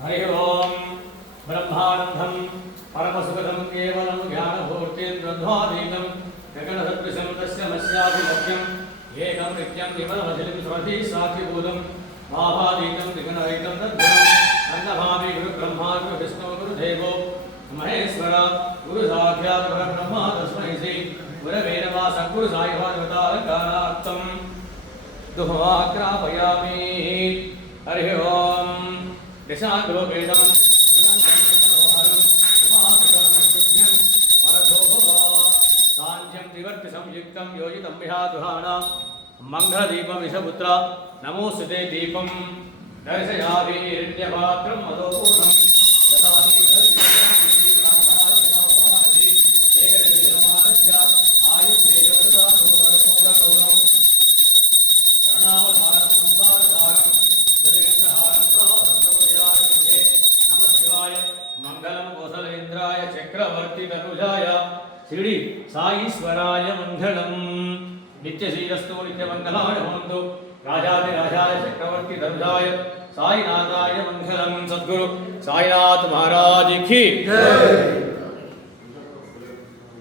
हरि ओम ब्रह्मानंदं परमसुखदं केवलं ज्ञानभूर्तिर्ब्रह्मादीनं गगनसदृशं तस्य मस्याभिलक्ष्यम् एकं नित्यं विमलमजलिं स्मृति साक्षिभूतं भावादीतं त्रिगुणरहितं तद्गुणम् अन्नभामि गुरुब्रह्मा गुरुविष्णु गुरुदेवो महेश्वर गुरुसाक्षात् परब्रह्म तस्मै श्री गुरवे नमः सद्गुरु साईभागवतालङ्कारार्थं दुह्वाक्रापयामि। हरि ओम दिशाग्रोपेदं सुगं मनोहरं उमासुतनमस्तुभ्यं वरदो भव सान्ध्यं त्रिवर्ति संयुक्तं योजितं विहादुहाना मङ्गलदीपं विषपुत्र नमोस्तुते दीपं दर्शयामि हिरण्यपात्रं मदोपूर्णं चक्रवर्ती तनुजाय श्री साईश्वराय मंगलम। नित्यशीलस्तु नित्यमंगलाय भवन्तु। राजाधिराजाय चक्रवर्ती तनुजाय साईनाथाय मंगलम। सद्गुरु साईनाथ महाराज की जय।